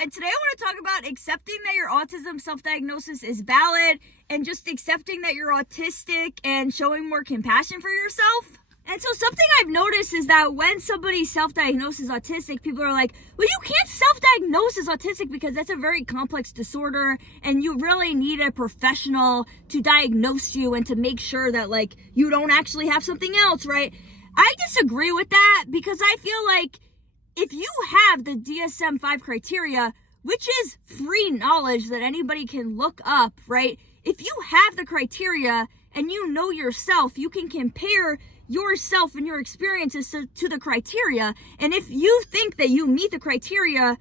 and today I want to talk about accepting that your autism self-diagnosis is valid and just accepting that you're autistic and showing more compassion for yourself. And so something I've noticed is that when somebody self-diagnoses autistic, people are like, well, you can't self-diagnose as autistic because that's a very complex disorder and you really need a professional to diagnose you and to make sure that like you don't actually have something else, right? I disagree with that because I feel like if you have the DSM-5 criteria, which is free knowledge that anybody can look up, right? If you have the criteria and you know yourself, you can compare yourself and your experiences to the criteria. And if you think that you meet the criteria,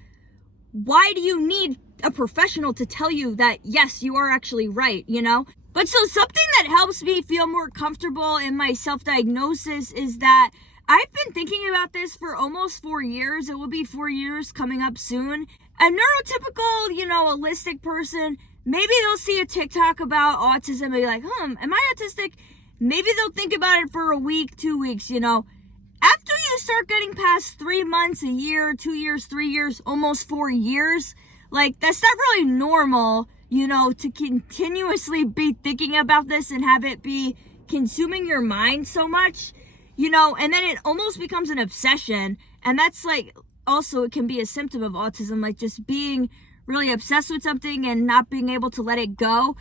why do you need a professional to tell you that, yes, you are actually right, you know? But so something that helps me feel more comfortable in my self-diagnosis is that I've been thinking about this for almost 4 years. It will be 4 years coming up soon. A neurotypical, Allistic person, maybe they'll see a TikTok about autism and be like, am I autistic? Maybe they'll think about it for a week, 2 weeks, After you start getting past 3 months, a year, 2 years, 3 years, almost 4 years, like that's not really normal, to continuously be thinking about this and have it be consuming your mind so much. And then it almost becomes an obsession. And that's like, also it can be a symptom of autism, like just being really obsessed with something and not being able to let it go,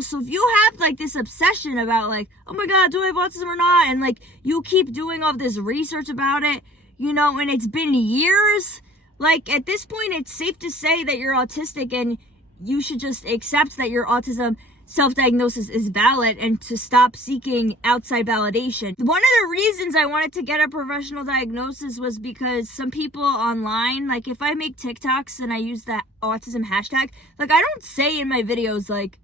So if you have like this obsession about like, oh my God, do I have autism or not? And like, you keep doing all this research about it, and it's been years, like at this point, it's safe to say that you're autistic and you should just accept that your autism self-diagnosis is valid and to stop seeking outside validation. One of the reasons I wanted to get a professional diagnosis was because some people online, like if I make TikToks and I use the autism hashtag, like I don't say in my videos like,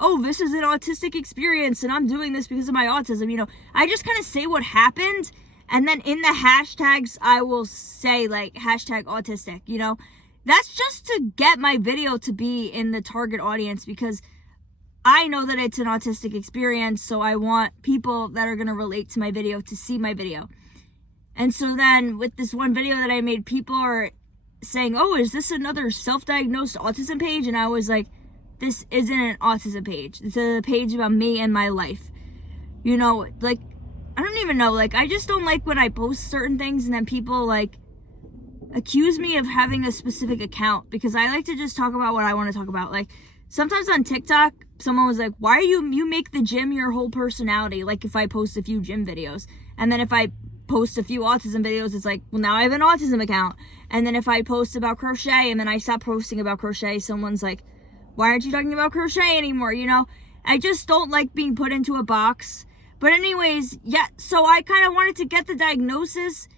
oh, this is an autistic experience and I'm doing this because of my autism, I just kind of say what happened. And then in the hashtags, I will say like hashtag autistic, that's just to get my video to be in the target audience because I know that it's an autistic experience, so I want people that are going to relate to my video to see my video. And so then with this one video that I made, people are saying, oh, is this another self-diagnosed autism page? And I was like, this isn't an autism page. It's a page about me and my life. Like, I don't even know. Like, I just don't like when I post certain things and then people, like, accuse me of having a specific account because I like to just talk about what I want to talk about. Like, sometimes on TikTok, someone was like, why are you make the gym your whole personality? Like if I post a few gym videos. And then if I post a few autism videos, it's like, well, now I have an autism account. And then if I post about crochet and then I stop posting about crochet, someone's like, why aren't you talking about crochet anymore? I just don't like being put into a box. But anyways, yeah, so I kind of wanted to get the diagnosis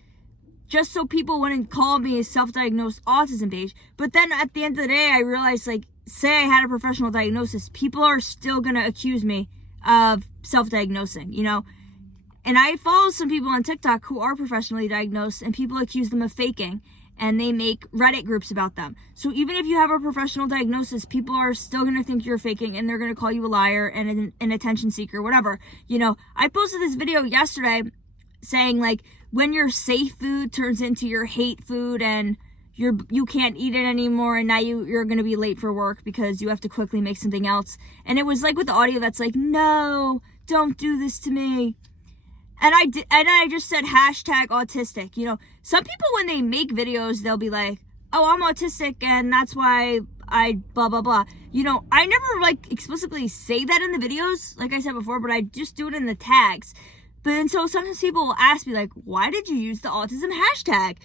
just so people wouldn't call me a self-diagnosed autism page. But then at the end of the day, I realized like, say I had a professional diagnosis, people are still going to accuse me of self-diagnosing, And I follow some people on TikTok who are professionally diagnosed and people accuse them of faking and they make Reddit groups about them. So even if you have a professional diagnosis, people are still going to think you're faking and they're going to call you a liar and an attention seeker, whatever. I posted this video yesterday saying like when your safe food turns into your hate food and you can't eat it anymore and now you're going to be late for work because you have to quickly make something else. And it was like with the audio that's like, no, don't do this to me. And I just said hashtag autistic. Some people when they make videos, they'll be like, oh, I'm autistic and that's why I blah, blah, blah. I never like explicitly say that in the videos, like I said before, but I just do it in the tags. But then so sometimes people will ask me like, why did you use the autism hashtag?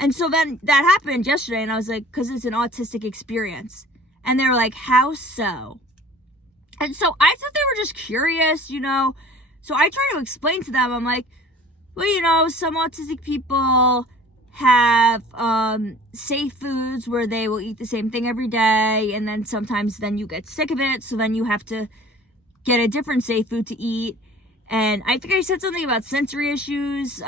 And so then that happened yesterday and I was like, because it's an autistic experience. And they were like, how so? And so I thought they were just curious, So I try to explain to them, I'm like, well, some autistic people have safe foods where they will eat the same thing every day. And then sometimes then you get sick of it. So then you have to get a different safe food to eat. And I think I said something about sensory issues.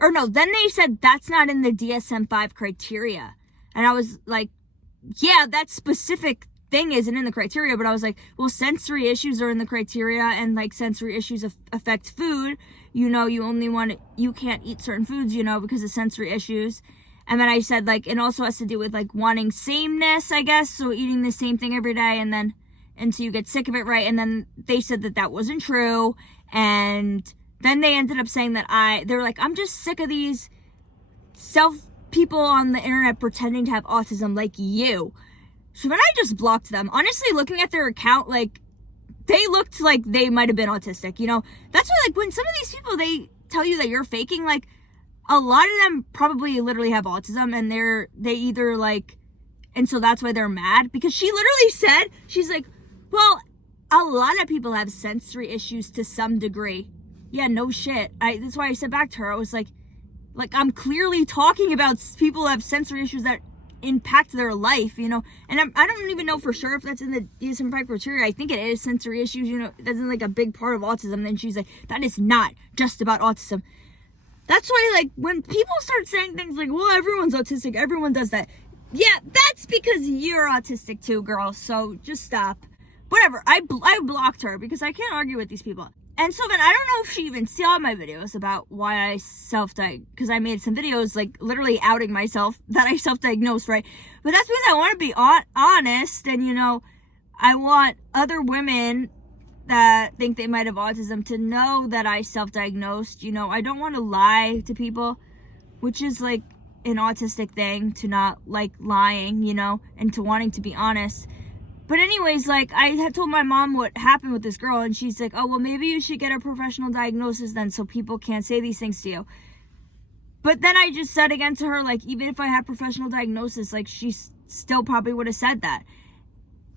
Or no, then they said that's not in the DSM-5 criteria. And I was like, yeah, that specific thing isn't in the criteria. But I was like, well, sensory issues are in the criteria and like sensory issues affect food. You can't eat certain foods, because of sensory issues. And then I said, like, it also has to do with, like, wanting sameness, I guess. So eating the same thing every day until you get sick of it, right? And then they said that wasn't true. And then they ended up saying that they were like, I'm just sick of these people on the internet pretending to have autism like you. So then I just blocked them. Honestly, looking at their account, like, they looked like they might have been autistic, you know? That's why, like, when some of these people, they tell you that you're faking, like, a lot of them probably literally have autism, and they either, like, and so that's why they're mad. Because she literally said, she's like, well, a lot of people have sensory issues to some degree. Yeah, no shit. That's why I said back to her, I was like, I'm clearly talking about people who have sensory issues that impact their life, you know, and I don't even know for sure if that's in the DSM-5 criteria. I think it is sensory issues, you know, that's like a big part of autism. Then she's like, that is not just about autism. That's why, like, when people start saying things like, well, everyone's autistic, everyone does that. Yeah, that's because you're autistic too, girl, so just stop. Whatever, I blocked her because I can't argue with these people. And so then I don't know if she even saw my videos about why I self-diagnosed, because I made some videos, like, literally outing myself that I self-diagnosed, right? But that's because I want to be honest, and, you know, I want other women that think they might have autism to know that I self-diagnosed. You know, I don't want to lie to people, which is, like, an autistic thing, to not like lying, you know, and to wanting to be honest. But anyways, like, I had told my mom what happened with this girl, and she's like, oh, well, maybe you should get a professional diagnosis then, so people can't say these things to you. But then I just said again to her, like, even if I had professional diagnosis, like, she still probably would have said that.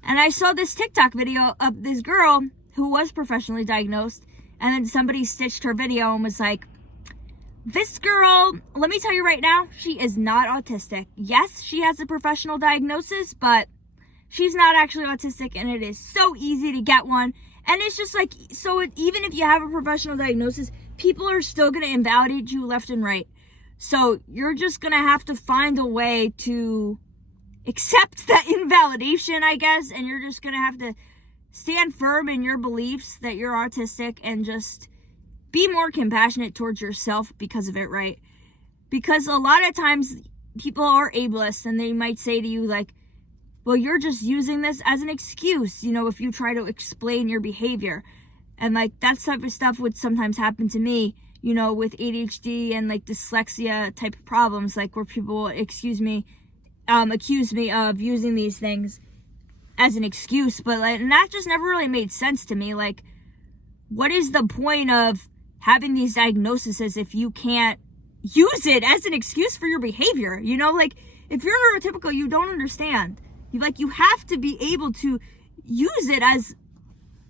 And I saw this TikTok video of this girl who was professionally diagnosed, and then somebody stitched her video and was like, this girl, let me tell you right now, she is not autistic. Yes, she has a professional diagnosis, but she's not actually autistic, and it is so easy to get one. And it's just like, so even if you have a professional diagnosis, people are still going to invalidate you left and right. So you're just going to have to find a way to accept that invalidation, I guess, and you're just going to have to stand firm in your beliefs that you're autistic and just be more compassionate towards yourself because of it, right? Because a lot of times people are ableist, and they might say to you, like, well, you're just using this as an excuse, you know, if you try to explain your behavior. And, like, that type of stuff would sometimes happen to me, you know, with ADHD and, like, dyslexia type of problems, like, where people accuse me of using these things as an excuse. But, like, and that just never really made sense to me. Like, what is the point of having these diagnoses if you can't use it as an excuse for your behavior? You know, like, if you're neurotypical, you don't understand. You have to be able to use it as,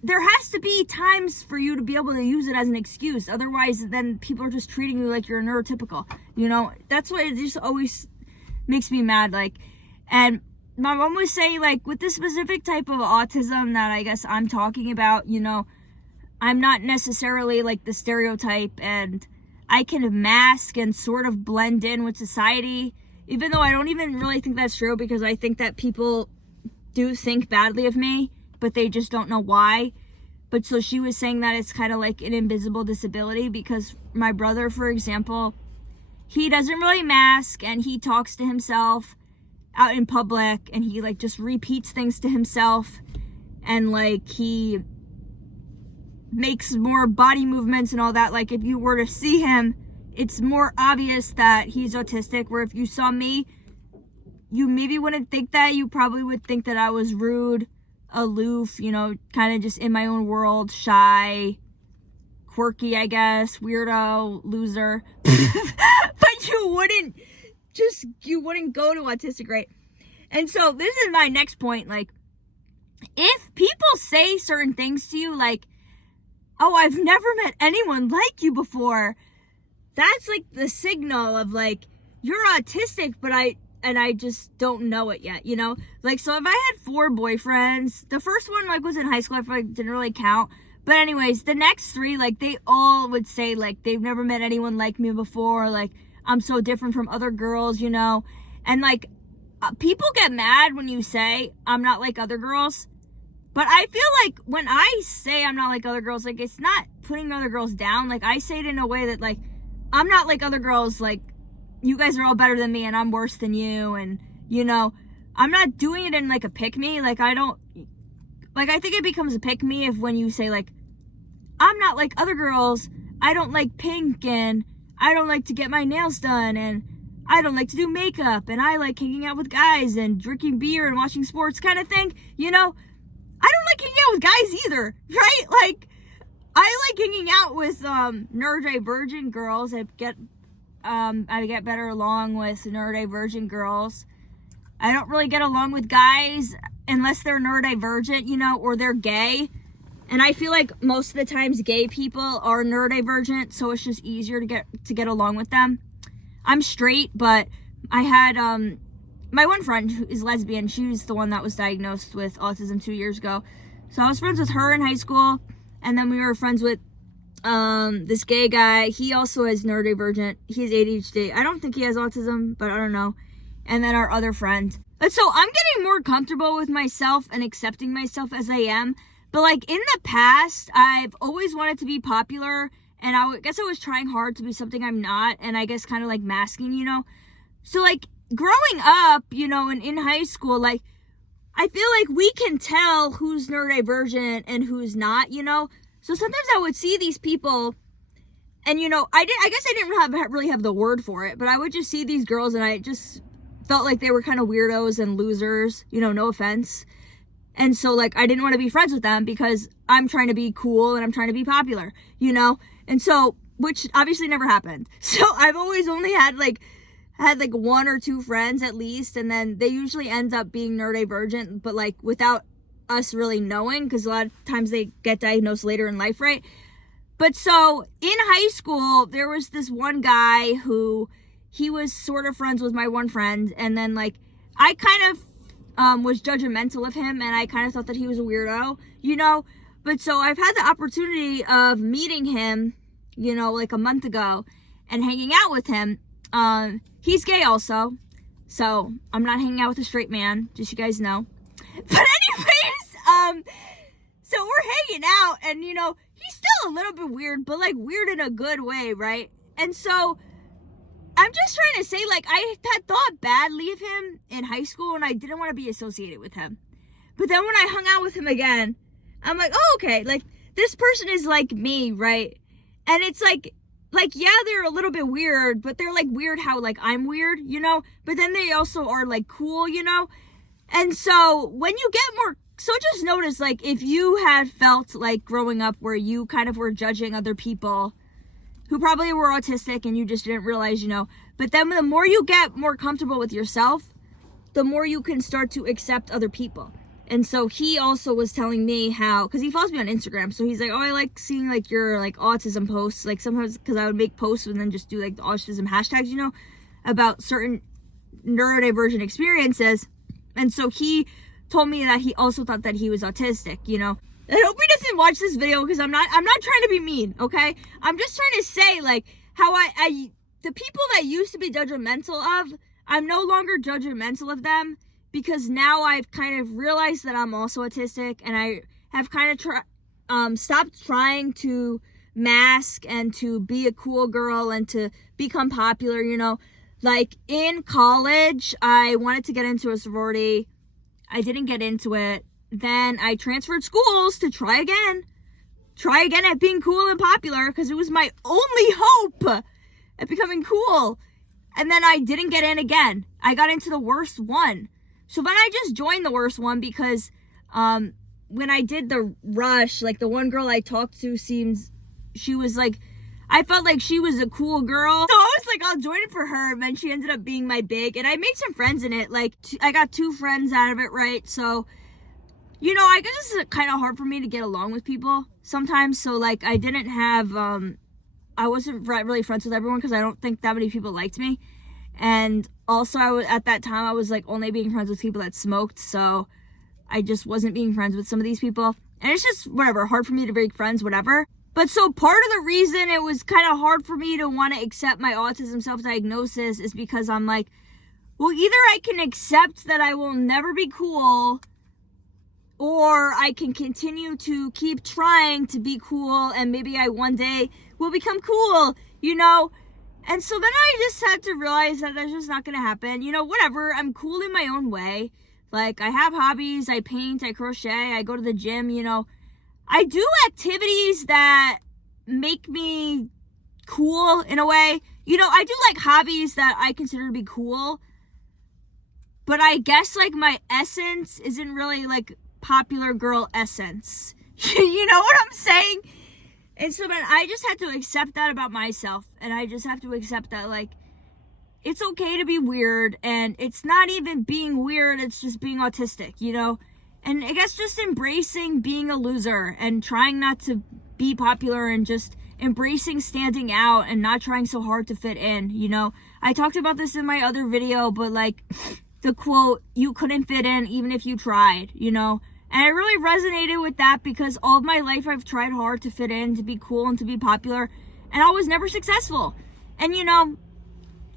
there has to be times for you to be able to use it as an excuse. Otherwise, then people are just treating you like you're neurotypical. You know, that's what it just always makes me mad. Like, and my mom was saying, like, with this specific type of autism that I guess I'm talking about, you know, I'm not necessarily like the stereotype, and I can mask and sort of blend in with society. Even though I don't even really think that's true, because I think that people do think badly of me, but they just don't know why. But so she was saying that it's kind of like an invisible disability, because my brother, for example, he doesn't really mask, and he talks to himself out in public, and he, like, just repeats things to himself, and, like, he makes more body movements and all that. Like, if you were to see him, it's more obvious that he's autistic, where if you saw me, you maybe wouldn't think that. You probably would think that I was rude, aloof, you know, kind of just in my own world, shy, quirky, I guess, weirdo, loser. But you wouldn't go to autistic, right? And so this is my next point. Like, if people say certain things to you, like, oh, I've never met anyone like you before, that's like the signal of, like, you're autistic, but I just don't know it yet, you know? Like, so if I had 4 boyfriends, the first one, like, was in high school, I feel like didn't really count. But anyways, the next 3, like, they all would say, like, they've never met anyone like me before, like, I'm so different from other girls, you know? And, like, people get mad when you say, I'm not like other girls. But I feel like when I say I'm not like other girls, like, it's not putting other girls down. Like, I say it in a way that, like, I'm not like other girls, like, you guys are all better than me and I'm worse than you. And, you know, I'm not doing it in like a pick me. Like, I think it becomes a pick me if when you say like, I'm not like other girls. I don't like pink, and I don't like to get my nails done, and I don't like to do makeup, and I like hanging out with guys and drinking beer and watching sports kind of thing. You know, I don't like hanging out with guys either, right? Like, I like hanging out with neurodivergent girls. I get better along with neurodivergent girls. I don't really get along with guys unless they're neurodivergent, you know, or they're gay. And I feel like most of the times gay people are neurodivergent, so it's just easier to get along with them. I'm straight, but I had my one friend who is lesbian. She was the one that was diagnosed with autism 2 years ago. So I was friends with her in high school, and then we were friends with this gay guy. He also is neurodivergent. He has ADHD. I don't think he has autism, but I don't know. And then our other friend. But so I'm getting more comfortable with myself and accepting myself as I am. But like in the past, I've always wanted to be popular, and I guess I was trying hard to be something I'm not, and I guess kind of like masking, you know. So like growing up, you know, and in high school, like I feel like we can tell who's neurodivergent and who's not, you know. So sometimes I would see these people, and you know, I guess I didn't really have the word for it, but I would just see these girls, and I just felt like they were kind of weirdos and losers, you know, no offense. And so, like, I didn't want to be friends with them because I'm trying to be cool and I'm trying to be popular, you know? And so, which obviously never happened. So I've always only had one or two friends at least, and then they usually end up being neurodivergent, but like without us really knowing, because a lot of times they get diagnosed later in life, right? But so in high school, there was this one guy who he was sort of friends with my one friend, and then like I kind of was judgmental of him, and I kind of thought that he was a weirdo, you know. But so I've had the opportunity of meeting him, you know, like a month ago, and hanging out with him. He's gay also, so I'm not hanging out with a straight man, just so you guys know. But anyways, so we're hanging out, and you know, he's still a little bit weird, but like weird in a good way, right? And so I'm just trying to say, like, I had thought badly of him in high school, and I didn't want to be associated with him. But then when I hung out with him again, I'm like, oh, okay, like, this person is like me, right? And it's like, yeah, they're a little bit weird, but they're like weird how, like, I'm weird, you know? But then they also are, like, cool, you know? And so when you get more, so just notice, like, if you had felt like growing up where you kind of were judging other people who probably were autistic and you just didn't realize, you know. But then the more you get more comfortable with yourself, the more you can start to accept other people. And so he also was telling me how, because he follows me on Instagram, so he's like, oh, I like seeing like your like autism posts, like sometimes because I would make posts and then just do like the autism hashtags, you know, about certain neurodivergent experiences. And so he told me that he also thought that he was autistic, you know. I hope he doesn't watch this video, because I'm not trying to be mean, okay? I'm just trying to say, like, how I the people that used to be judgmental of, I'm no longer judgmental of them, because now I've kind of realized that I'm also autistic, and I have kind of stopped trying to mask and to be a cool girl and to become popular, you know. Like, in college, I wanted to get into a sorority. I didn't get into it. Then I transferred schools to try again at being cool and popular, because it was my only hope at becoming cool. And then I didn't get in again. I got into the worst one. So then I just joined the worst one, because when I did the rush, like the one girl I talked to she was like, I felt like she was a cool girl. So I was like, I'll join it for her. And then she ended up being my big, and I made some friends in it. Like I got 2 friends out of it, right? So, you know, I guess it's kind of hard for me to get along with people sometimes. So, like, I didn't have, I wasn't really friends with everyone, because I don't think that many people liked me. And also, at that time, I was, like, only being friends with people that smoked. So, I just wasn't being friends with some of these people. And it's just, whatever, hard for me to make friends, whatever. But so, part of the reason it was kind of hard for me to want to accept my autism self-diagnosis is because I'm like, well, either I can accept that I will never be cool, or I can continue to keep trying to be cool, and maybe I one day will become cool, you know? And so then I just had to realize that that's just not going to happen. You know, whatever. I'm cool in my own way. Like, I have hobbies. I paint. I crochet. I go to the gym. You know, I do activities that make me cool in a way. You know, I do like hobbies that I consider to be cool. But I guess, like, my essence isn't really, like, popular girl essence. You know what I'm saying? And so then I just had to accept that about myself. And I just have to accept that, like, it's okay to be weird. And it's not even being weird. It's just being autistic, you know? And I guess just embracing being a loser and trying not to be popular and just embracing standing out and not trying so hard to fit in, you know? I talked about this in my other video, but, like, the quote, you couldn't fit in even if you tried, you know? And I really resonated with that because all of my life I've tried hard to fit in, to be cool, and to be popular, and I was never successful. And, you know,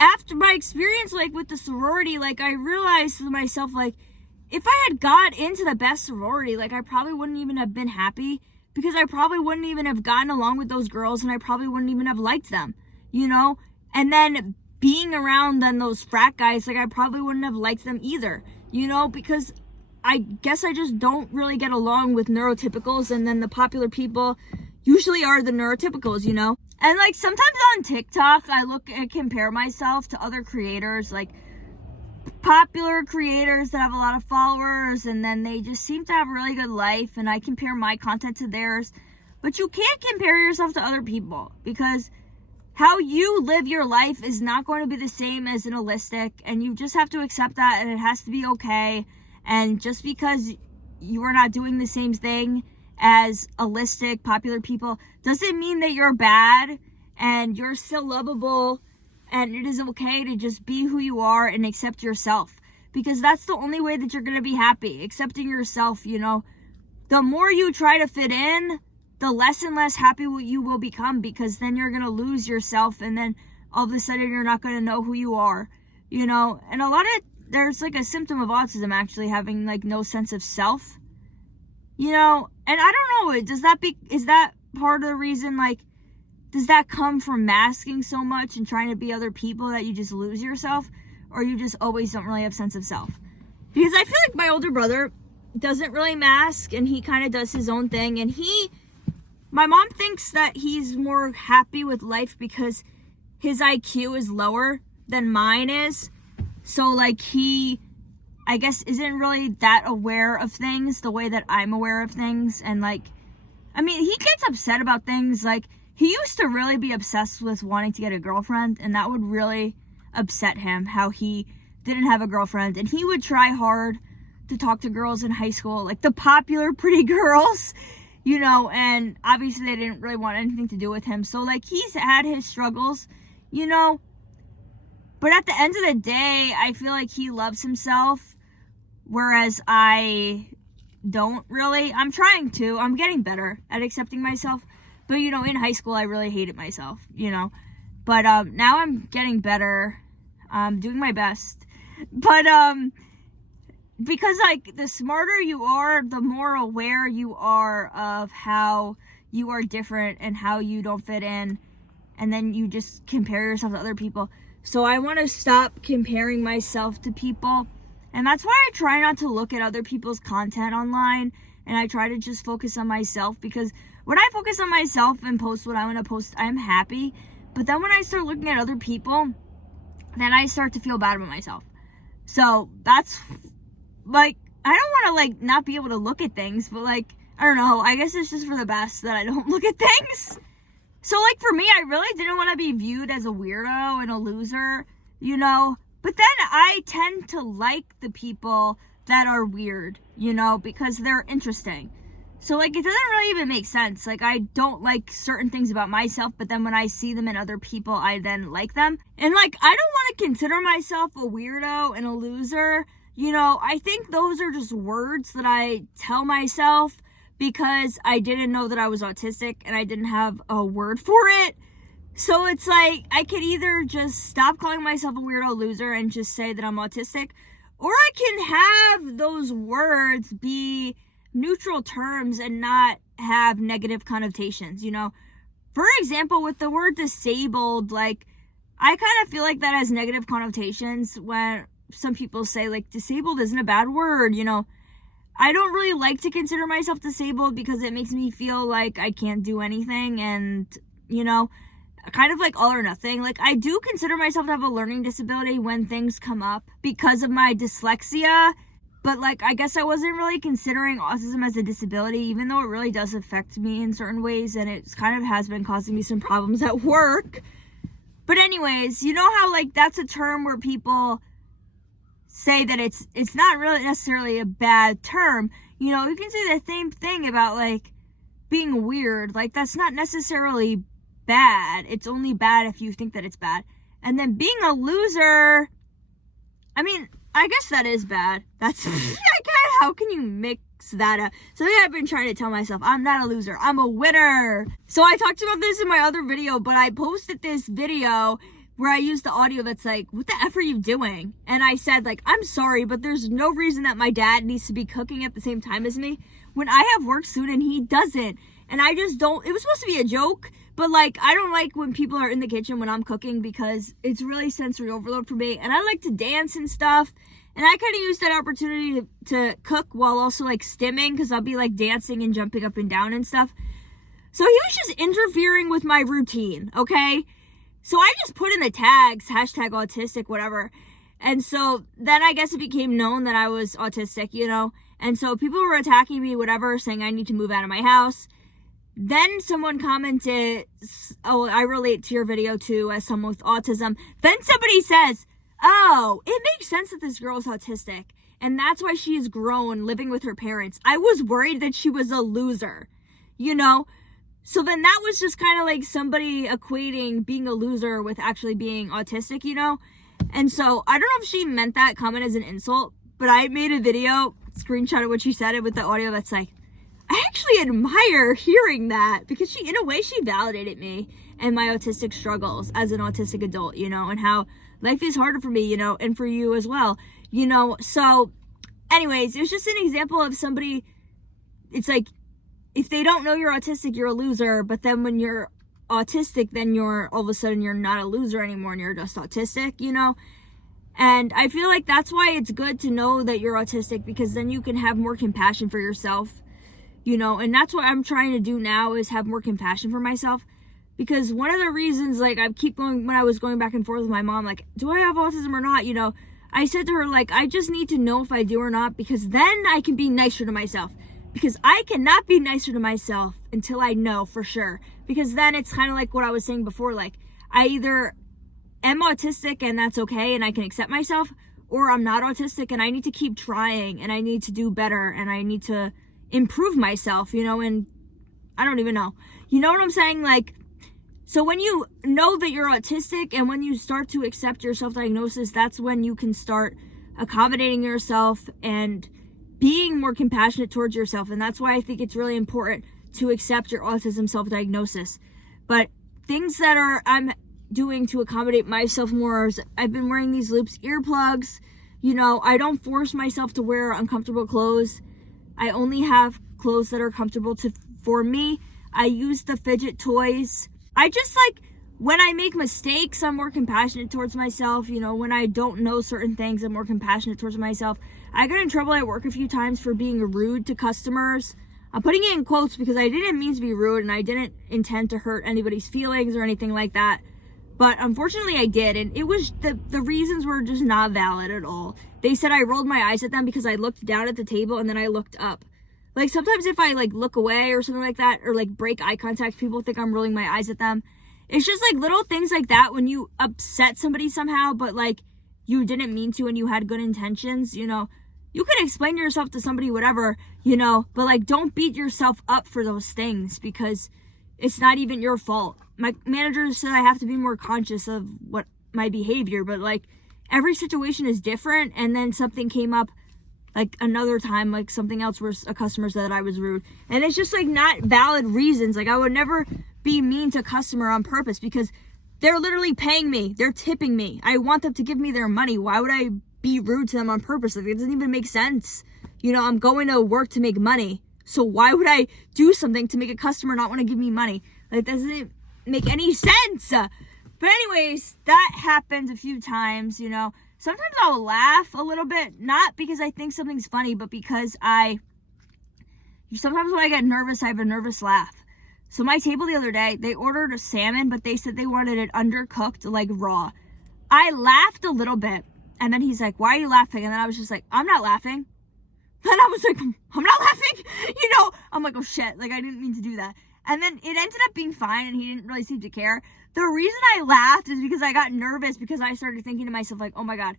after my experience, like, with the sorority, like, I realized to myself, like, if I had got into the best sorority, like, I probably wouldn't even have been happy because I probably wouldn't even have gotten along with those girls and I probably wouldn't even have liked them, you know? And then being around then those frat guys, like, I probably wouldn't have liked them either, you know, because I guess I just don't really get along with neurotypicals, and then the popular people usually are the neurotypicals, you know? And, like, sometimes on TikTok, I look and compare myself to other creators, like, popular creators that have a lot of followers, and then they just seem to have a really good life, and I compare my content to theirs. But you can't compare yourself to other people, because how you live your life is not going to be the same as an Allistic, and you just have to accept that, and it has to be okay. And just because you are not doing the same thing as Allistic, popular people, doesn't mean that you're bad, and you're still lovable, and it is okay to just be who you are and accept yourself. Because that's the only way that you're going to be happy, accepting yourself, you know. The more you try to fit in, the less and less happy you will become, because then you're going to lose yourself, and then all of a sudden you're not going to know who you are, you know. And a lot of, there's like a symptom of autism actually, having like no sense of self, you know. And I don't know, is that part of the reason, like, does that come from masking so much and trying to be other people that you just lose yourself, or you just always don't really have sense of self? Because I feel like my older brother doesn't really mask, and he kind of does his own thing, and my mom thinks that he's more happy with life because his IQ is lower than mine is. So, like, he, I guess, isn't really that aware of things the way that I'm aware of things. And, like, I mean, he gets upset about things. Like, he used to really be obsessed with wanting to get a girlfriend, and that would really upset him, how he didn't have a girlfriend. And he would try hard to talk to girls in high school, like the popular pretty girls, you know, and obviously they didn't really want anything to do with him. So, like, he's had his struggles, you know. But at the end of the day, I feel like he loves himself, whereas I don't really. I'm trying to. I'm getting better at accepting myself. But, you know, in high school, I really hated myself, you know. But now I'm getting better. I'm doing my best. But because, like, the smarter you are, the more aware you are of how you are different and how you don't fit in. And then you just compare yourself to other people. So I want to stop comparing myself to people. And that's why I try not to look at other people's content online. And I try to just focus on myself. Because when I focus on myself and post what I want to post, I'm happy. But then when I start looking at other people, then I start to feel bad about myself. So that's, like, I don't want to, like, not be able to look at things. But, like, I don't know. I guess it's just for the best that I don't look at things. So, like, for me, I really didn't want to be viewed as a weirdo and a loser, you know. But then I tend to like the people that are weird, you know, because they're interesting. So, like, it doesn't really even make sense. Like, I don't like certain things about myself, but then when I see them in other people, I then like them. And, like, I don't want to consider myself a weirdo and a loser. You know, I think those are just words that I tell myself because I didn't know that I was autistic and I didn't have a word for it. So it's like, I could either just stop calling myself a weirdo loser and just say that I'm autistic, or I can have those words be neutral terms and not have negative connotations, you know. For example, with the word disabled, like, I kind of feel like that has negative connotations when some people say, like, disabled isn't a bad word, you know. I don't really like to consider myself disabled because it makes me feel like I can't do anything and, you know, kind of like all or nothing. Like, I do consider myself to have a learning disability when things come up because of my dyslexia, but, like, I guess I wasn't really considering autism as a disability, even though it really does affect me in certain ways, and it kind of has been causing me some problems at work. But anyways, you know how, like, that's a term where people say that it's not really necessarily a bad term. You know, you can say the same thing about, like, being weird. Like, that's not necessarily bad. It's only bad if you think that it's bad. And then being a loser, I mean, I guess that is bad. That's, how can you mix that up? So I've been trying to tell myself, I'm not a loser, I'm a winner. So I talked about this in my other video, but I posted this video where I used the audio that's like, what the F are you doing? And I said, like, I'm sorry, but there's no reason that my dad needs to be cooking at the same time as me when I have work soon and he doesn't. And I just don't, it was supposed to be a joke, but, like, I don't like when people are in the kitchen when I'm cooking because it's really sensory overload for me. And I like to dance and stuff. And I kind of use that opportunity to cook while also, like, stimming because I'll be, like, dancing and jumping up and down and stuff. So he was just interfering with my routine, okay? So I just put in the tags, hashtag autistic, whatever. And so then I guess it became known that I was autistic, you know? And so people were attacking me, whatever, saying I need to move out of my house. Then someone commented, oh, I relate to your video too as someone with autism. Then somebody says, oh, it makes sense that this girl is autistic. And that's why she has grown living with her parents. I was worried that she was a loser, you know? So then that was just kind of like somebody equating being a loser with actually being autistic, you know? And so I don't know if she meant that comment as an insult, but I made a video, screenshotted what she said it with the audio that's like, I actually admire hearing that because she, in a way, she validated me and my autistic struggles as an autistic adult, you know, and how life is harder for me, you know, and for you as well, you know. So anyways, it was just an example of somebody, it's like, if they don't know you're autistic, you're a loser, but then when you're autistic, then you're, all of a sudden, you're not a loser anymore and you're just autistic, you know? And I feel like that's why it's good to know that you're autistic because then you can have more compassion for yourself, you know? And that's what I'm trying to do now is have more compassion for myself because one of the reasons, like, I keep going, when I was going back and forth with my mom, like, do I have autism or not, you know? I said to her, like, I just need to know if I do or not because then I can be nicer to myself. Because I cannot be nicer to myself until I know for sure. Because then it's kind of like what I was saying before. Like, I either am autistic and that's okay and I can accept myself, or I'm not autistic and I need to keep trying and I need to do better and I need to improve myself, you know, and I don't even know. You know what I'm saying? Like, so when you know that you're autistic and when you start to accept your self-diagnosis, that's when you can start accommodating yourself and being more compassionate towards yourself. And that's why I think it's really important to accept your autism self-diagnosis. But things that I'm doing to accommodate myself more is I've been wearing these Loops earplugs. You know, I don't force myself to wear uncomfortable clothes. I only have clothes that are comfortable for me. I use the fidget toys. I just, like, when I make mistakes, I'm more compassionate towards myself. You know, when I don't know certain things, I'm more compassionate towards myself. I got in trouble at work a few times for being rude to customers. I'm putting it in quotes because I didn't mean to be rude and I didn't intend to hurt anybody's feelings or anything like that. But unfortunately I did, and it was, the reasons were just not valid at all. They said I rolled my eyes at them because I looked down at the table and then I looked up. Like, sometimes if I, like, look away or something like that, or, like, break eye contact, people think I'm rolling my eyes at them. It's just, like, little things like that when you upset somebody somehow, but, like, you didn't mean to and you had good intentions, you know. You can explain yourself to somebody, whatever, you know, but, like, don't beat yourself up for those things because it's not even your fault. My manager said I have to be more conscious of what my behavior, but, like, every situation is different. And then something came up, like, another time, like, something else where a customer said that I was rude. And it's just, like, not valid reasons. Like, I would never be mean to a customer on purpose because they're literally paying me. They're tipping me. I want them to give me their money. Why would I be rude to them on purpose? Like, it doesn't even make sense. You know, I'm going to work to make money. So why would I do something to make a customer not want to give me money? Like, that doesn't make any sense. But anyways, that happens a few times, you know. Sometimes I'll laugh a little bit, not because I think something's funny, but because sometimes when I get nervous, I have a nervous laugh. So my table the other day, they ordered a salmon, but they said they wanted it undercooked, like raw. I laughed a little bit, and then he's like, why are you laughing? And then I was just like, I'm not laughing. And I was like, I'm not laughing. You know, I'm like, oh shit, like I didn't mean to do that. And then it ended up being fine, and he didn't really seem to care. The reason I laughed is because I got nervous, because I started thinking to myself, like, oh my God,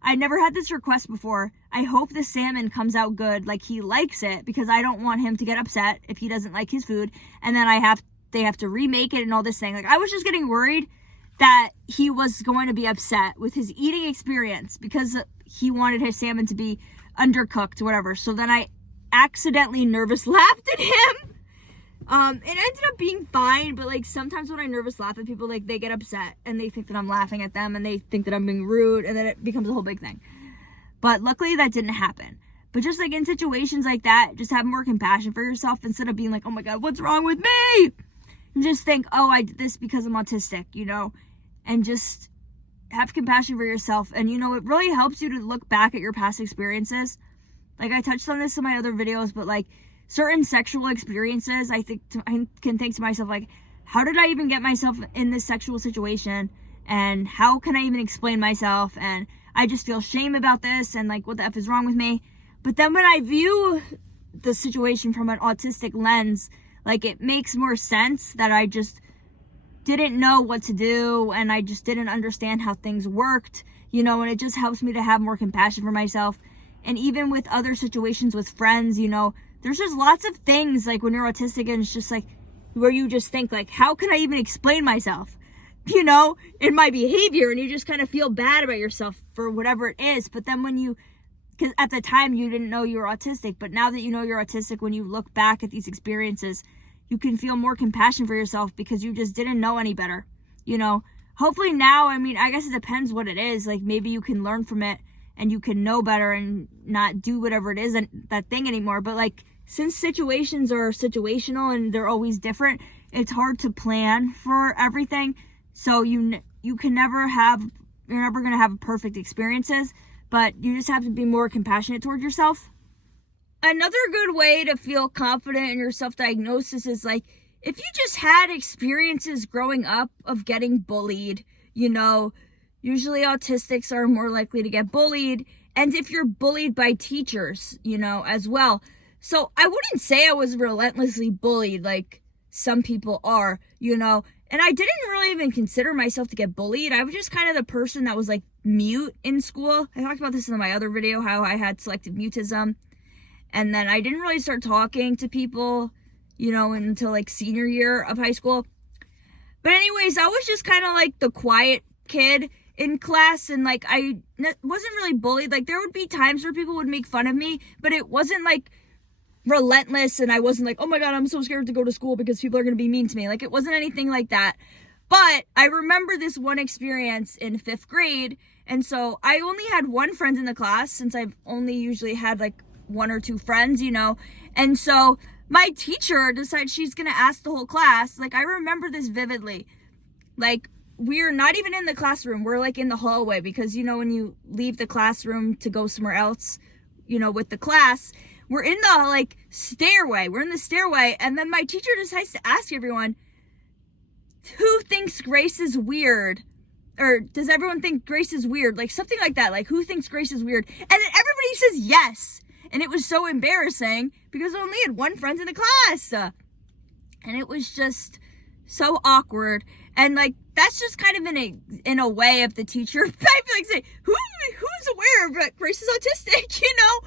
I never had this request before. I hope the salmon comes out good, like he likes it, because I don't want him to get upset if he doesn't like his food. And then they have to remake it and all this thing. Like, I was just getting worried that he was going to be upset with his eating experience because he wanted his salmon to be undercooked or whatever. So then I accidentally nervous laughed at him. It ended up being fine, but like sometimes when I nervous laugh at people, like they get upset and they think that I'm laughing at them and they think that I'm being rude, and then it becomes a whole big thing. But luckily that didn't happen. But just like in situations like that, just have more compassion for yourself instead of being like, oh my God, what's wrong with me? And just think, oh, I did this because I'm autistic, you know, and just have compassion for yourself. And, you know, it really helps you to look back at your past experiences. Like I touched on this in my other videos, but like certain sexual experiences, I can think to myself, like, how did I even get myself in this sexual situation? And how can I even explain myself? And I just feel shame about this. And like, what the F is wrong with me? But then when I view the situation from an autistic lens, like it makes more sense that I just didn't know what to do. And I just didn't understand how things worked, you know, and it just helps me to have more compassion for myself. And even with other situations with friends, you know, there's just lots of things like when you're autistic and it's just like where you just think like, how can I even explain myself, you know, in my behavior? And you just kind of feel bad about yourself for whatever it is. But then because at the time you didn't know you were autistic, but now that you know you're autistic, when you look back at these experiences, you can feel more compassion for yourself because you just didn't know any better, you know. Hopefully now, I mean, I guess it depends what it is. Like maybe you can learn from it and you can know better and not do whatever it is, that thing anymore. But like, since situations are situational and they're always different, it's hard to plan for everything. So you're never going to have perfect experiences, but you just have to be more compassionate toward yourself. Another good way to feel confident in your self-diagnosis is like, if you just had experiences growing up of getting bullied, you know, usually autistics are more likely to get bullied. And if you're bullied by teachers, you know, as well. So I wouldn't say I was relentlessly bullied like some people are, you know, and I didn't really even consider myself to get bullied. I was just kind of the person that was like mute in school. I talked about this in my other video, how I had selective mutism. And then I didn't really start talking to people, you know, until like senior year of high school. But anyways, I was just kind of like the quiet kid in class, and like I wasn't really bullied. Like there would be times where people would make fun of me, but it wasn't like relentless, and I wasn't like, oh my God, I'm so scared to go to school because people are going to be mean to me. Like it wasn't anything like that. But I remember this one experience in 5th grade, and so I only had one friend in the class, since I've only usually had like 1 or 2 friends, you know. And so my teacher decided she's going to ask the whole class. Like I remember this vividly. Like we're not even in the classroom, we're like in the hallway, because you know when you leave the classroom to go somewhere else, you know, with the class, we're in the like stairway. We're in the stairway, and then my teacher decides to ask everyone, who thinks Grace is weird? Or does everyone think Grace is weird? Like something like that. Like, who thinks Grace is weird? And then everybody says yes. And it was so embarrassing because I only had one friend in the class. And it was just so awkward. And like, that's just kind of in a way of the teacher. I feel like saying, who's aware that Grace is autistic, you know?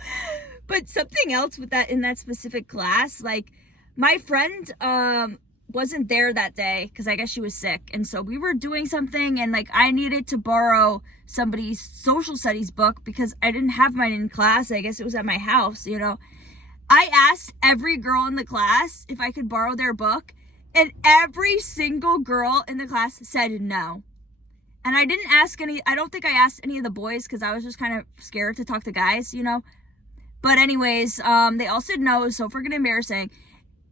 But something else with that, in that specific class, like my friend wasn't there that day because I guess she was sick. And so we were doing something, and like I needed to borrow somebody's social studies book because I didn't have mine in class. I guess it was at my house, you know. I asked every girl in the class if I could borrow their book, and every single girl in the class said no. And I don't think I asked any of the boys because I was just kind of scared to talk to guys, you know. But anyways, they all said no, so freaking embarrassing.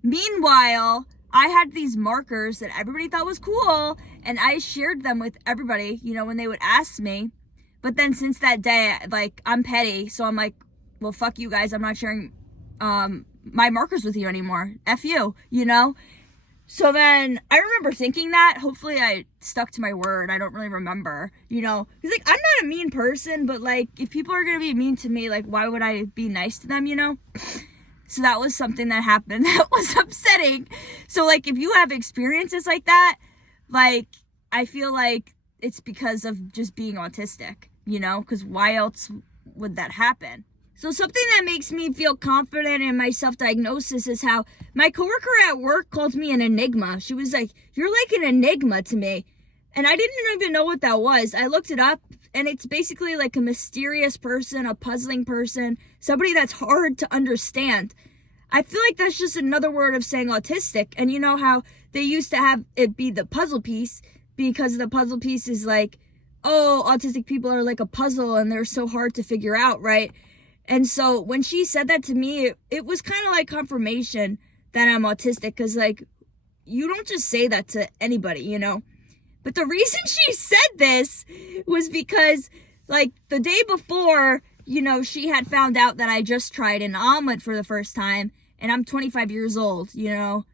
Meanwhile, I had these markers that everybody thought was cool, and I shared them with everybody, you know, when they would ask me. But then since that day, like, I'm petty, so I'm like, well, fuck you guys, I'm not sharing my markers with you anymore. F you, you know? So then I remember thinking that. Hopefully I stuck to my word. I don't really remember, you know? Because, like, I'm not a mean person, but, like, if people are going to be mean to me, like, why would I be nice to them, you know? So that was something that happened that was upsetting. So, like, if you have experiences like that, like, I feel like it's because of just being autistic, you know? Because why else would that happen? So something that makes me feel confident in my self-diagnosis is how my coworker at work called me an enigma. She was like, "You're like an enigma to me." And I didn't even know what that was. I looked it up, and it's basically like a mysterious person, a puzzling person, somebody that's hard to understand. I feel like that's just another word of saying autistic. And you know how they used to have it be the puzzle piece, because the puzzle piece is like, oh, autistic people are like a puzzle and they're so hard to figure out, right? And so when she said that to me, it was kind of like confirmation that I'm autistic, because, like, you don't just say that to anybody, you know? But the reason she said this was because, like, the day before, you know, she had found out that I just tried an omelet for the first time, and I'm 25 years old, you know?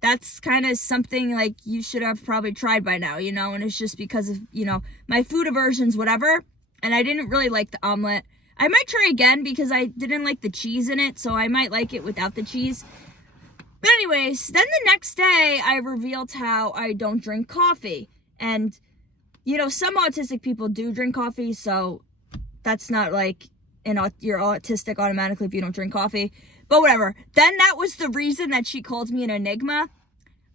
That's kind of something, like, you should have probably tried by now, you know? And it's just because of, you know, my food aversions, whatever, and I didn't really like the omelet. I might try again because I didn't like the cheese in it, so I might like it without the cheese. But anyways, then the next day, I revealed how I don't drink coffee. And, you know, some autistic people do drink coffee, so that's not like you're autistic automatically if you don't drink coffee. But whatever. Then that was the reason that she called me an enigma.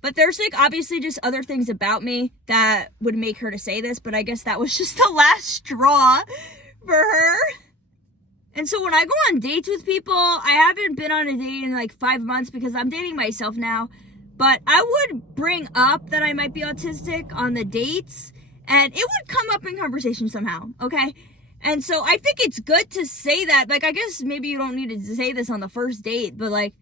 But there's, like, obviously just other things about me that would make her to say this, but I guess that was just the last straw for her. And so when I go on dates with people, I haven't been on a date in like 5 months because I'm dating myself now, but I would bring up that I might be autistic on the dates, and it would come up in conversation somehow, okay? And so I think it's good to say that. Like, I guess maybe you don't need to say this on the first date, but, like,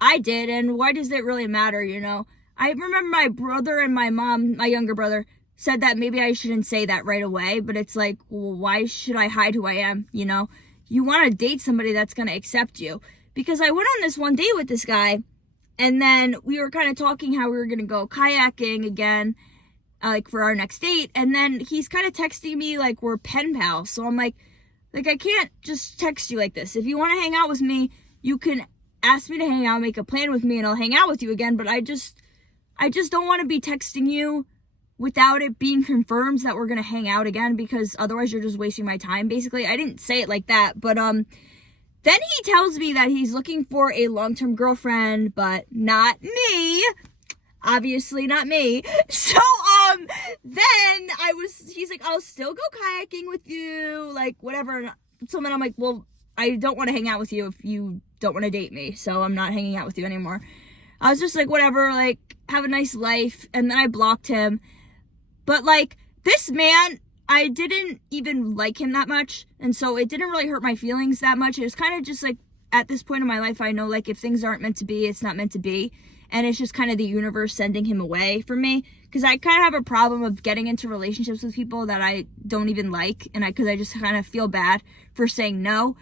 I did, and why does it really matter, you know? I remember my brother and my mom, my younger brother, said that maybe I shouldn't say that right away, but it's like, well, why should I hide who I am, you know? You want to date somebody that's going to accept you. Because I went on this one date with this guy, and then we were kind of talking how we were going to go kayaking again, like, for our next date, and then he's kind of texting me like we're pen pals. So I'm like, I can't just text you like this. If you want to hang out with me, you can ask me to hang out, make a plan with me, and I'll hang out with you again. But I just don't want to be texting you without it being confirmed that we're going to hang out again, because otherwise you're just wasting my time, basically. I didn't say it like that, but then he tells me that he's looking for a long-term girlfriend, but not me. Obviously not me. So, then he's like, I'll still go kayaking with you, like, whatever. So then I'm like, well, I don't want to hang out with you if you don't want to date me, so I'm not hanging out with you anymore. I was just like, whatever, like, have a nice life, and then I blocked him. But, like, this man, I didn't even like him that much, and so it didn't really hurt my feelings that much. It was kind of just, like, at this point in my life, I know, like, if things aren't meant to be, it's not meant to be, and it's just kind of the universe sending him away from me, because I kind of have a problem of getting into relationships with people that I don't even like, and because I just kind of feel bad for saying no.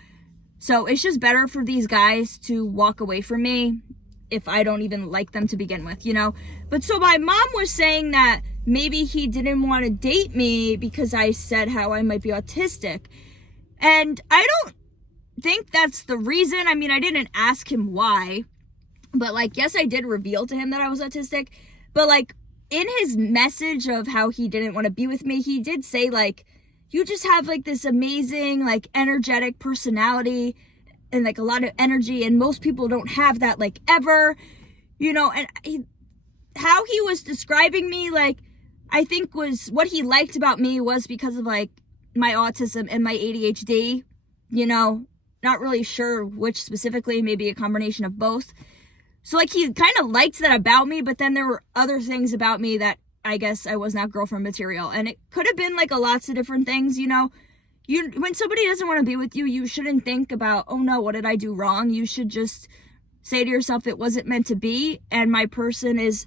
So it's just better for these guys to walk away from me if I don't even like them to begin with, you know? But so my mom was saying that maybe he didn't want to date me because I said how I might be autistic. And I don't think that's the reason. I mean, I didn't ask him why, but, like, yes, I did reveal to him that I was autistic, but, like, in his message of how he didn't want to be with me, he did say, like, you just have, like, this amazing, like, energetic personality and, like, a lot of energy, and most people don't have that, like, ever, you know. And how he was describing me, like, I think was what he liked about me was because of, like, my autism and my ADHD, you know, not really sure which specifically, maybe a combination of both. So, like, he kind of liked that about me, but then there were other things about me that I guess I was not girlfriend material, and it could have been, like, lots of different things, you know. When somebody doesn't want to be with you, you shouldn't think about, oh no, what did I do wrong? You should just say to yourself, it wasn't meant to be, and my person is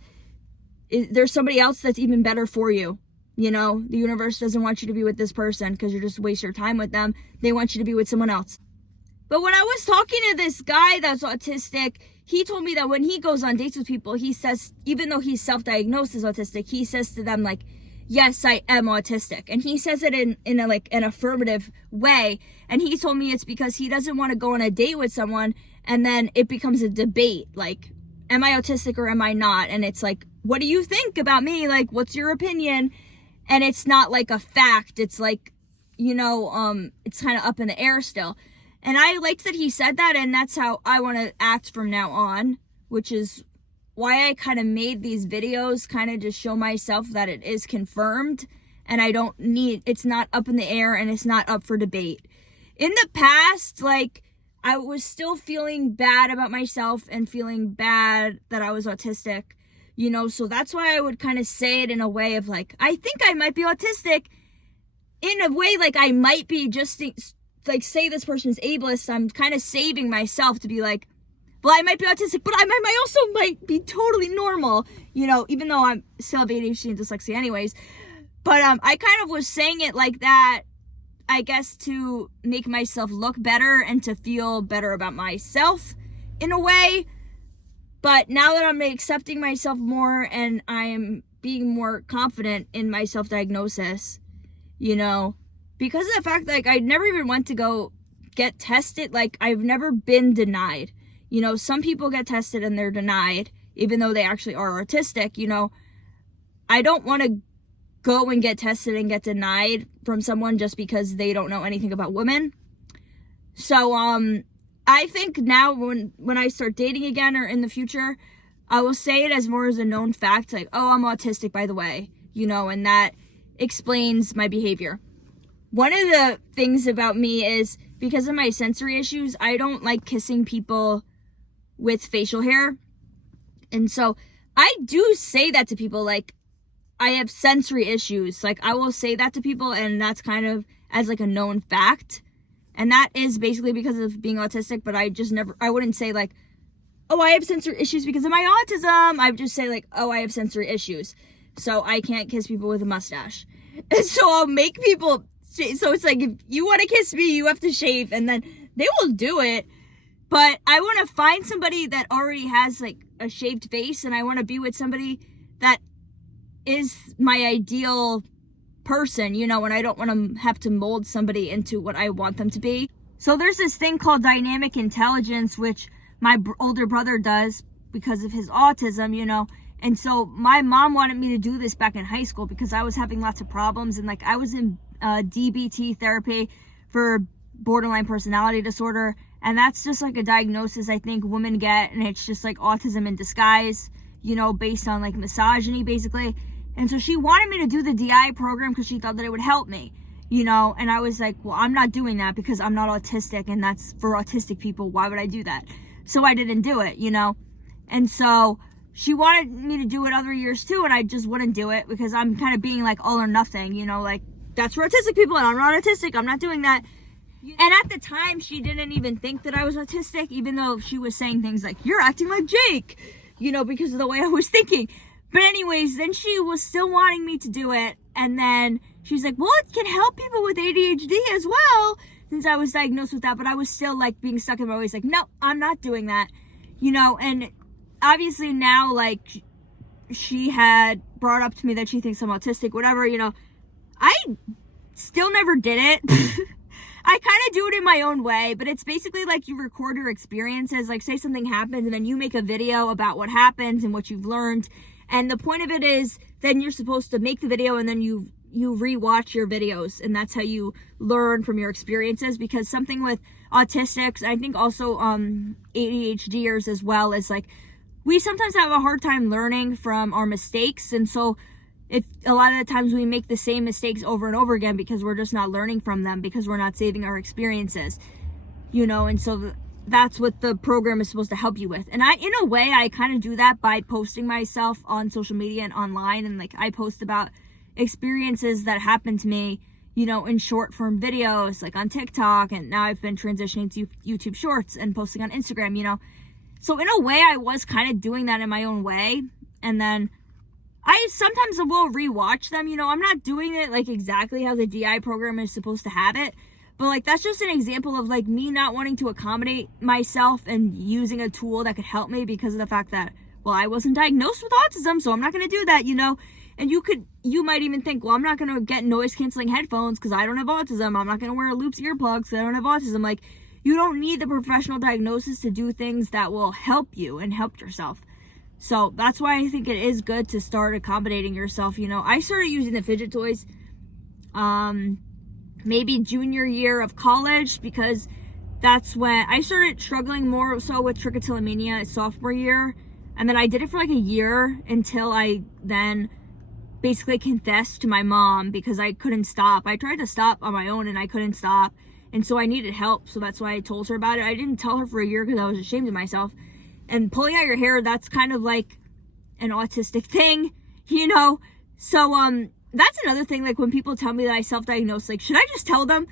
there's somebody else that's even better for you. You know, the universe doesn't want you to be with this person because you're just waste your time with them. They want you to be with someone else. But when I was talking to this guy that's autistic, he told me that when he goes on dates with people, he says, even though he's self-diagnosed as autistic, he says to them, like, yes, I am autistic. And he says it in an affirmative way. And he told me it's because he doesn't want to go on a date with someone and then it becomes a debate. Like, am I autistic or am I not? And it's like, what do you think about me? Like, what's your opinion? And it's not like a fact. It's like, you know, it's kind of up in the air still. And I liked that he said that, and that's how I want to act from now on, which is why I kind of made these videos, kind of to show myself that it is confirmed, and it's not up in the air, and it's not up for debate. In the past, like, I was still feeling bad about myself and feeling bad that I was autistic, you know, so that's why I would kind of say it in a way of, like, I think I might be autistic, in a way, like, I might be just... like, say this person's ableist, I'm kind of saving myself to be like, well, I might be autistic, but I also might be totally normal, you know, even though I'm still have ADHD and dyslexia anyways. But I kind of was saying it like that, I guess, to make myself look better and to feel better about myself in a way. But now that I'm accepting myself more and I'm being more confident in my self-diagnosis, you know, because of the fact, like, I never even went to go get tested. Like, I've never been denied. You know, some people get tested and they're denied, even though they actually are autistic. You know, I don't want to go and get tested and get denied from someone just because they don't know anything about women. So, I think now when I start dating again or in the future, I will say it as more as a known fact. Like, oh, I'm autistic, by the way. You know, and that explains my behavior. One of the things about me is, because of my sensory issues, I don't like kissing people with facial hair. And so I do say that to people, like, I have sensory issues. Like, I will say that to people, and that's kind of as, like, a known fact. And that is basically because of being autistic, but I wouldn't say, like, oh, I have sensory issues because of my autism. I would just say, like, oh, I have sensory issues, so I can't kiss people with a mustache. And so I'll make people... So it's like, if you want to kiss me, you have to shave, and then they will do it. But I want to find somebody that already has, like, a shaved face, and I want to be with somebody that is my ideal person, you know, and I don't want to have to mold somebody into what I want them to be. So there's this thing called dynamic intelligence, which my older brother does because of his autism, you know. And so my mom wanted me to do this back in high school because I was having lots of problems, and, like, I was in DBT therapy for borderline personality disorder, and that's just like a diagnosis I think women get, and it's just like autism in disguise, you know, based on, like, misogyny basically. And so she wanted me to do the DI program because she thought that it would help me, you know, and I was like, well, I'm not doing that because I'm not autistic, and that's for autistic people. Why would I do that? So I didn't do it, you know. And so she wanted me to do it other years too, and I just wouldn't do it because I'm kind of being like all or nothing, you know, like, that's for autistic people, and I'm not autistic. I'm not doing that. And at the time, she didn't even think that I was autistic, even though she was saying things like, you're acting like Jake, you know, because of the way I was thinking. But anyways, then she was still wanting me to do it. And then she's like, well, it can help people with ADHD as well, since I was diagnosed with that. But I was still, like, being stuck in my ways, like, no, I'm not doing that, you know. And obviously now, like, she had brought up to me that she thinks I'm autistic, whatever, you know. I still never did it. I kind of do it in my own way, but it's basically like you record your experiences. Like, say something happens and then you make a video about what happens and what you've learned. And the point of it is then you're supposed to make the video and then you rewatch your videos, and that's how you learn from your experiences. Because something with autistics, I think also ADHDers as well, is like, we sometimes have a hard time learning from our mistakes. And so a lot of the times we make the same mistakes over and over again because we're just not learning from them, because we're not saving our experiences, you know. And so that's what the program is supposed to help you with. And in a way, I kind of do that by posting myself on social media and online. And, like, I post about experiences that happened to me, you know, in short form videos, like on TikTok. And now I've been transitioning to YouTube Shorts and posting on Instagram, you know. So in a way, I was kind of doing that in my own way. And then I sometimes will rewatch them. You know, I'm not doing it like exactly how the DI program is supposed to have it. But like, that's just an example of like me not wanting to accommodate myself and using a tool that could help me because of the fact that, well, I wasn't diagnosed with autism, so I'm not going to do that, you know. And you might even think, well, I'm not going to get noise canceling headphones because I don't have autism. I'm not going to wear loops earplugs because I don't have autism. Like, you don't need the professional diagnosis to do things that will help you and help yourself. So that's why I think it is good to start accommodating yourself. You know, I started using the fidget toys maybe junior year of college, because that's when I started struggling more so with trichotillomania sophomore year. And then I did it for like a year until I then basically confessed to my mom because I couldn't stop. I tried to stop on my own and I couldn't stop. And so I needed help. So that's why I told her about it. I didn't tell her for a year because I was ashamed of myself. And pulling out your hair, that's kind of like an autistic thing, you know? So, that's another thing, like when people tell me that I self-diagnose, like, should I just tell them,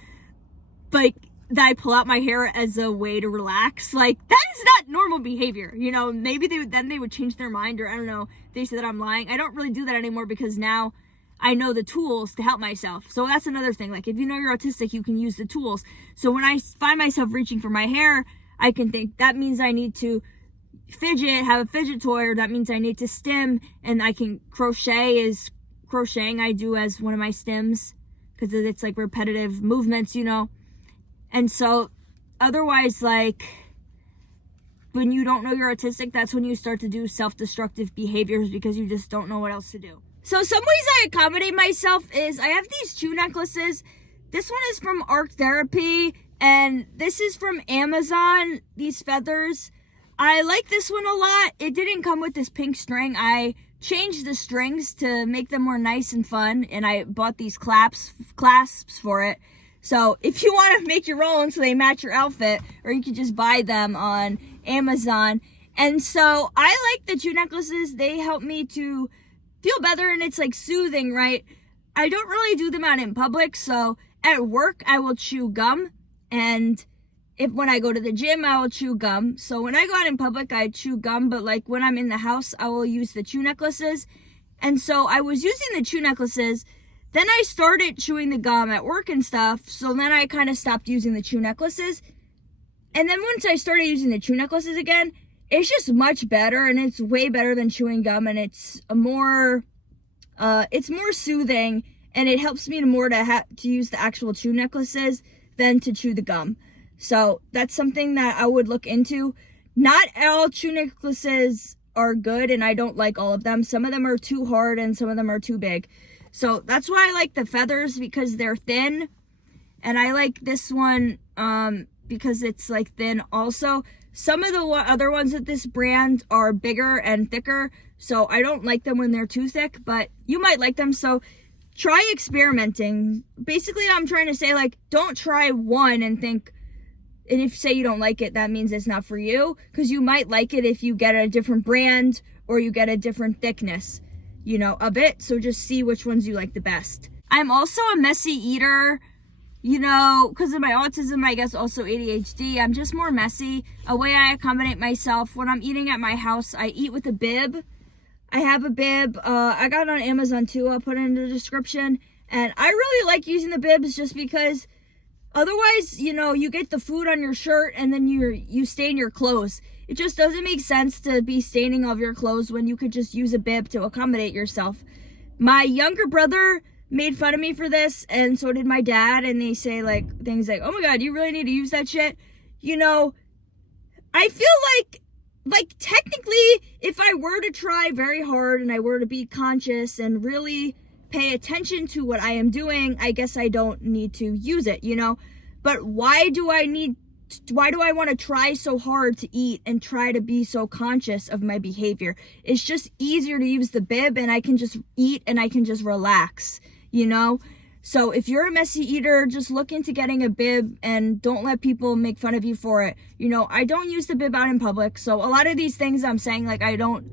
like, that I pull out my hair as a way to relax? Like, that is not normal behavior, you know? Maybe they would change their mind, or I don't know, they say that I'm lying. I don't really do that anymore because now I know the tools to help myself. So that's another thing, like, if you know you're autistic, you can use the tools. So when I find myself reaching for my hair, I can think, that means I need to fidget, have a fidget toy, or that means I need to stim, and I can crocheting I do as one of my stims because it's like repetitive movements, you know. And so otherwise, like, when you don't know you're autistic, that's when you start to do self-destructive behaviors because you just don't know what else to do. So some ways I accommodate myself is I have these chew necklaces. This one is from Arc Therapy and this is from Amazon, these feathers. I like this one a lot. It didn't come with this pink string. I changed the strings to make them more nice and fun, and I bought these clasps for it. So if you want to make your own so they match your outfit, or you can just buy them on Amazon. And so I like the chew necklaces. They help me to feel better, and it's like soothing, right? I don't really do them out in public, so at work I will chew gum, and when I go to the gym, I will chew gum. So when I go out in public, I chew gum, but like when I'm in the house, I will use the chew necklaces. And so I was using the chew necklaces, then I started chewing the gum at work and stuff, so then I kind of stopped using the chew necklaces. And then once I started using the chew necklaces again, it's just much better, and it's way better than chewing gum, and it's more soothing, and it helps me more to use the actual chew necklaces than to chew the gum. So that's something that I would look into. Not all chew necklaces are good, and I don't like all of them. Some of them are too hard and some of them are too big. So that's why I like the feathers, because they're thin. And I like this one because it's like thin also. Some of the other ones at this brand are bigger and thicker, so I don't like them when they're too thick, but you might like them. So try experimenting. Basically, I'm trying to say, like, don't try one and think, and if you say you don't like it, that means it's not for you, because you might like it if you get a different brand or you get a different thickness, you know, of it. So just see which ones you like the best. I'm also a messy eater, you know, because of my autism, I guess also ADHD. I'm just more messy. A way I accommodate myself, when I'm eating at my house, I eat with a bib. I have a bib. I got it on Amazon too. I'll put it in the description. And I really like using the bibs just because otherwise, you know, you get the food on your shirt and then you stain your clothes. It just doesn't make sense to be staining all of your clothes when you could just use a bib to accommodate yourself. My younger brother made fun of me for this, and so did my dad, and they say like things like, oh my god, you really need to use that shit. You know, I feel like technically if I were to try very hard and I were to be conscious and really pay attention to what I am doing, I guess I don't need to use it, you know. But why do I want to try so hard to eat and try to be so conscious of my behavior? It's just easier to use the bib, and I can just eat and I can just relax, you know. So if you're a messy eater, just look into getting a bib and don't let people make fun of you for it. You know, I don't use the bib out in public, so a lot of these things I'm saying, like, I don't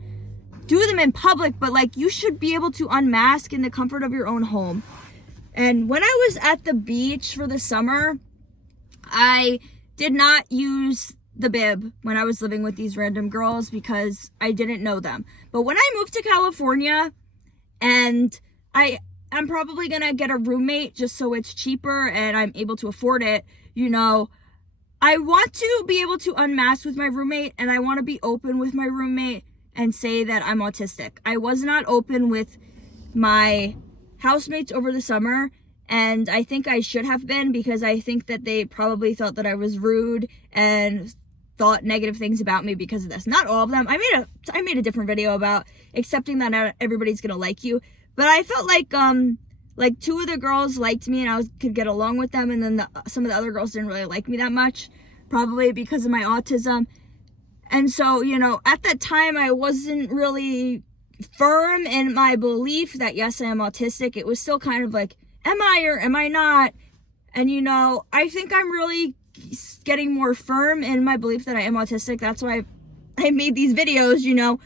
do them in public, but like, you should be able to unmask in the comfort of your own home. And when I was at the beach for the summer, I did not use the bib when I was living with these random girls because I didn't know them. But when I moved to California, and I'm probably gonna get a roommate just so it's cheaper and I'm able to afford it, I want to be able to unmask with my roommate, and I want to be open with my roommate and say that I'm autistic. I was not open with my housemates over the summer, and I think I should have been, because I think that they probably thought that I was rude and thought negative things about me because of this. Not all of them. I made a different video about accepting that not everybody's gonna like you, but I felt like two of the girls liked me and I could get along with them, and then some of the other girls didn't really like me that much, probably because of my autism. And so, at that time, I wasn't really firm in my belief that, yes, I am autistic. It was still kind of like, am I or am I not? And, I think I'm really getting more firm in my belief that I am autistic. That's why I made these videos,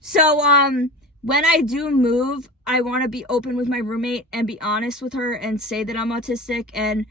So, when I do move, I want to be open with my roommate and be honest with her and say that I'm autistic and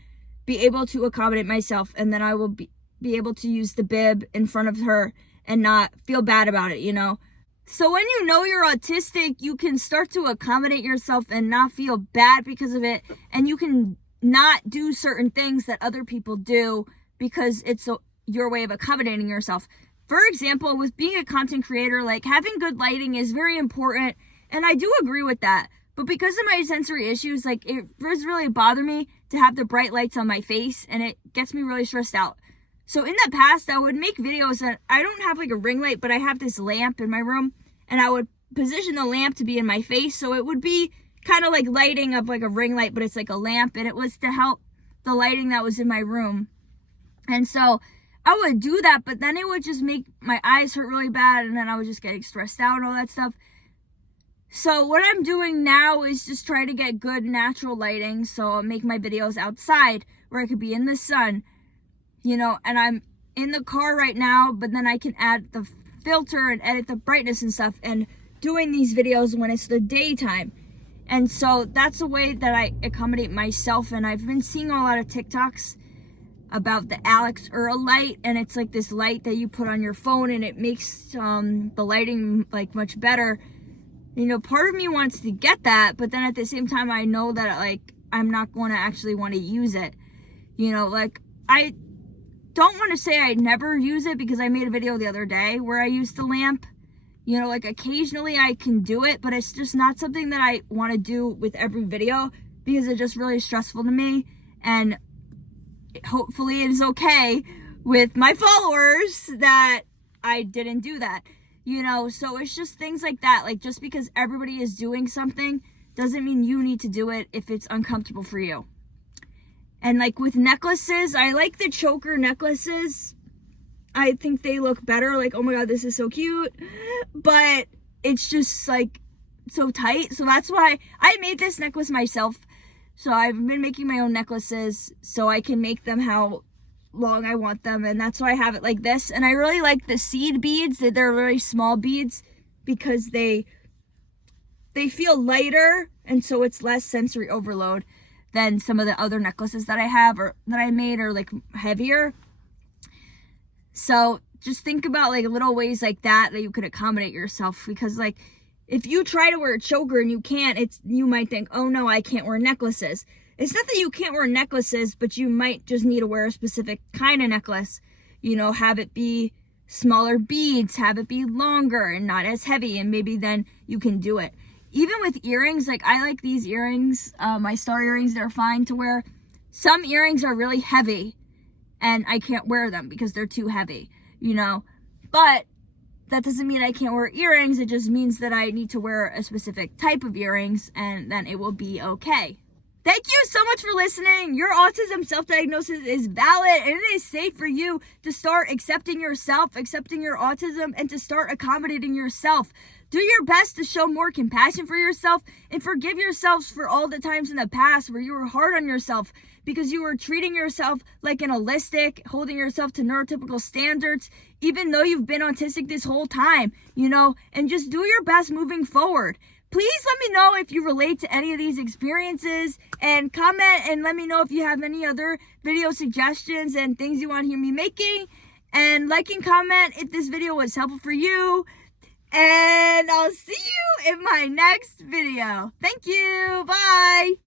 be able to accommodate myself. And then I will be able to use the bib in front of her and not feel bad about it, So when you know you're autistic, you can start to accommodate yourself and not feel bad because of it. And you can not do certain things that other people do because it's your way of accommodating yourself. For example, with being a content creator, like having good lighting is very important. And I do agree with that. But because of my sensory issues, like it does really bother me to have the bright lights on my face, and it gets me really stressed out. So in the past, I would make videos that I don't have like a ring light, but I have this lamp in my room, and I would position the lamp to be in my face. So it would be kind of like lighting of like a ring light, but it's like a lamp, and it was to help the lighting that was in my room. And so I would do that, but then it would just make my eyes hurt really bad, and then I was just getting stressed out and all that stuff. So what I'm doing now is just try to get good natural lighting. So I'll make my videos outside where I could be in the sun, and I'm in the car right now, but then I can add the filter and edit the brightness and stuff, and doing these videos when it's the daytime. And so that's a way that I accommodate myself. And I've been seeing a lot of TikToks about the Alex light, and it's like this light that you put on your phone, and it makes the lighting like much better. Part of me wants to get that, but then at the same time, I know that like I'm not going to actually want to use it. I don't want to say I never use it, because I made a video the other day where I used the lamp. Occasionally I can do it, but it's just not something that I want to do with every video, because it's just really stressful to me. And hopefully it is okay with my followers that I didn't do that. So it's just things like that. Like, just because everybody is doing something doesn't mean you need to do it if it's uncomfortable for you. And like with necklaces, I like the choker necklaces. I think they look better. Like, oh my God, this is so cute. But it's just like so tight. So that's why I made this necklace myself. So I've been making my own necklaces so I can make them how long I want them, and that's why I have it like this. And I really like the seed beads. They're very small beads because they feel lighter, and so it's less sensory overload than some of the other necklaces that I have or that I made are like heavier. So just think about like little ways like that you could accommodate yourself, because like if you try to wear a choker and you can't, you might think, oh no, I can't wear necklaces. It's not that you can't wear necklaces, but you might just need to wear a specific kind of necklace. Have it be smaller beads, have it be longer and not as heavy, and maybe then you can do it. Even with earrings, like I like these earrings, my star earrings, they're fine to wear. Some earrings are really heavy and I can't wear them because they're too heavy, but that doesn't mean I can't wear earrings. It just means that I need to wear a specific type of earrings, and then it will be okay. Thank you so much for listening. Your autism self-diagnosis is valid, and it is safe for you to start accepting yourself, accepting your autism, and to start accommodating yourself. Do your best to show more compassion for yourself and forgive yourselves for all the times in the past where you were hard on yourself because you were treating yourself like an Allistic, holding yourself to neurotypical standards, even though you've been autistic this whole time, and just do your best moving forward. Please let me know if you relate to any of these experiences, and comment and let me know if you have any other video suggestions and things you want to hear me making. And like and comment if this video was helpful for you. And I'll see you in my next video. Thank you. Bye.